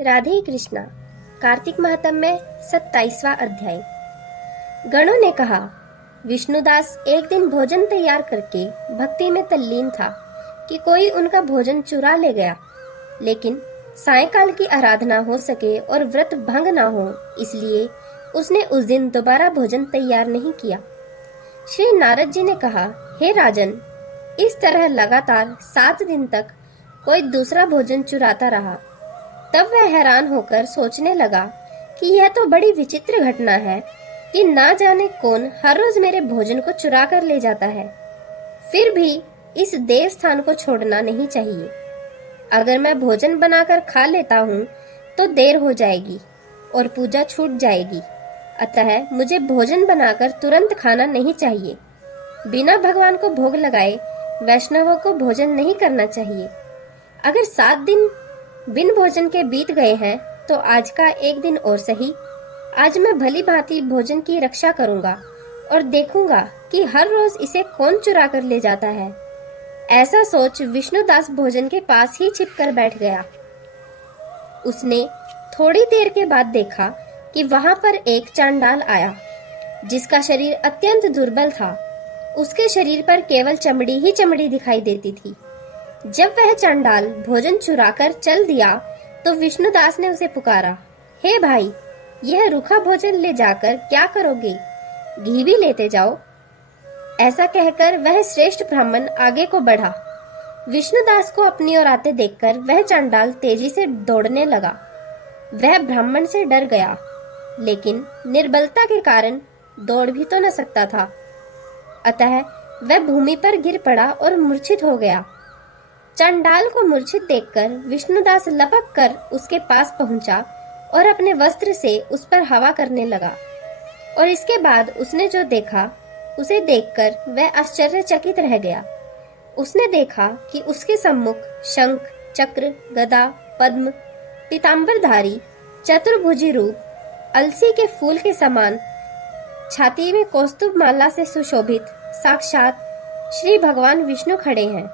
राधे कृष्णा। कार्तिक महात्म्य में 27वां अध्याय। गणों ने कहा, विष्णुदास एक दिन भोजन तैयार करके भक्ति में तल्लीन था कि कोई उनका भोजन चुरा ले गया, लेकिन सायंकाल की आराधना हो सके और व्रत भंग ना हो, इसलिए उसने उस दिन दोबारा भोजन तैयार नहीं किया। श्री नारद जी ने कहा, हे राजन, इस तरह लगातार 7 दिन तक कोई दूसरा भोजन चुराता रहा। तब वह हैरान होकर सोचने लगा कि यह तो बड़ी विचित्र घटना है कि ना जाने कौन हर रोज मेरे भोजन को चुरा कर ले जाता है। फिर भी इस देव स्थान को छोड़ना नहीं चाहिए। अगर मैं भोजन बनाकर खा लेता हूँ तो देर हो जाएगी और पूजा छूट जाएगी। अतः मुझे भोजन बनाकर तुरंत खाना नहीं चाहिए। बिना भगवान को भोग लगाए वैष्णवों को भोजन नहीं करना चाहिए। अगर 7 दिन बिन भोजन के बीत गए हैं तो आज का एक दिन और सही। आज मैं भली भांति भोजन की रक्षा करूंगा और देखूंगा कि हर रोज इसे कौन चुरा कर ले जाता है। ऐसा सोच विष्णुदास भोजन के पास ही छिपकर बैठ गया। उसने थोड़ी देर के बाद देखा कि वहां पर एक चांडाल आया, जिसका शरीर अत्यंत दुर्बल था। उसके शरीर पर केवल चमड़ी ही चमड़ी दिखाई देती थी। जब वह चांडाल भोजन चुराकर चल दिया तो विष्णुदास ने उसे पुकारा, हे भाई, यह रूखा भोजन ले जाकर क्या करोगे? घी भी लेते जाओ। ऐसा कहकर वह श्रेष्ठ ब्राह्मण आगे को बढ़ा। विष्णुदास को अपनी ओर आते देखकर वह चांडाल तेजी से दौड़ने लगा। वह ब्राह्मण से डर गया, लेकिन निर्बलता के कारण दौड़ भी तो न सकता था। अतः वह भूमि पर गिर पड़ा और मूर्छित हो गया। चांडाल को मूर्छित देखकर विष्णुदास लपक कर उसके पास पहुंचा और अपने वस्त्र से उस पर हवा करने लगा। और इसके बाद उसने जो देखा, उसे देखकर वह आश्चर्यचकित रह गया। उसने देखा कि उसके सम्मुख शंख, चक्र, गदा, पद्म, पीतांबरधारी, चतुर्भुजी रूप, अलसी के फूल के समान छाती में कौस्तुभ माला से सुशोभित साक्षात श्री भगवान विष्णु खड़े हैं।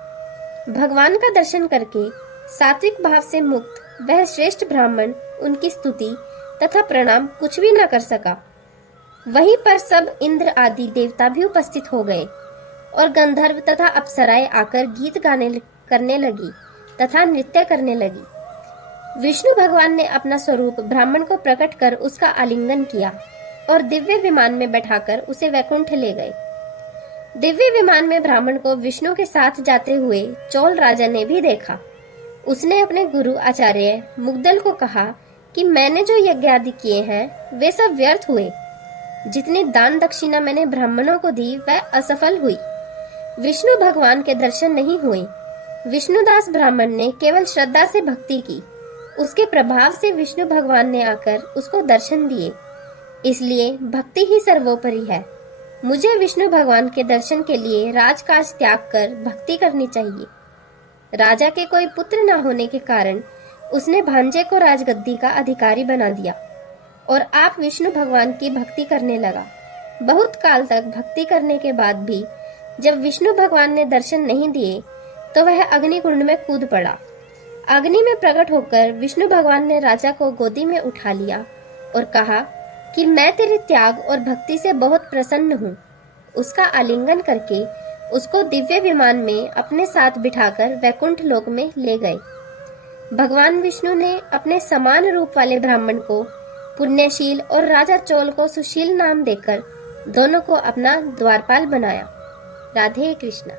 भगवान का दर्शन करके सात्विक भाव से मुक्त वह श्रेष्ठ ब्राह्मण उनकी स्तुति तथा प्रणाम कुछ भी न कर सका। वहीं पर सब इंद्र आदि देवता भी उपस्थित हो गए और गंधर्व तथा अप्सराएं आकर गीत गाने करने लगी तथा नृत्य करने लगी। विष्णु भगवान ने अपना स्वरूप ब्राह्मण को प्रकट कर उसका आलिंगन किया और दिव्य विमान में बैठाकर उसे वैकुंठ ले गए। दिव्य विमान में ब्राह्मण को विष्णु के साथ जाते हुए चोल राजा ने भी देखा। उसने अपने गुरु आचार्य मुग्दल को कहा कि मैंने जो यज्ञ आदि किए हैं वे सब व्यर्थ हुए। जितनी दान दक्षिणा मैंने ब्राह्मणों को दी वह असफल हुई। विष्णु भगवान के दर्शन नहीं हुए। विष्णुदास ब्राह्मण ने केवल श्रद्धा से भक्ति की। उसके प्रभाव से विष्णु भगवान ने आकर उसको दर्शन दिए। इसलिए भक्ति ही सर्वोपरि है। मुझे विष्णु भगवान के दर्शन के लिए राजकाज त्याग कर भक्ति करनी चाहिए। राजा के कोई पुत्र न होने के कारण उसने भांजे को राजगद्दी का अधिकारी बना दिया और आप विष्णु भगवान की भक्ति करने लगा। बहुत काल तक भक्ति करने के बाद भी जब विष्णु भगवान ने दर्शन नहीं दिए तो वह अग्निकुंड में कूद पड़ा। अग्नि में प्रकट होकर विष्णु भगवान ने राजा को गोदी में उठा लिया और कहा कि मैं तेरे त्याग और भक्ति से बहुत प्रसन्न हूँ। उसका आलिंगन करके उसको दिव्य विमान में अपने साथ बिठाकर वैकुंठ लोक में ले गए। भगवान विष्णु ने अपने समान रूप वाले ब्राह्मण को पुण्यशील और राजा चोल को सुशील नाम देकर दोनों को अपना द्वारपाल बनाया। राधे कृष्णा।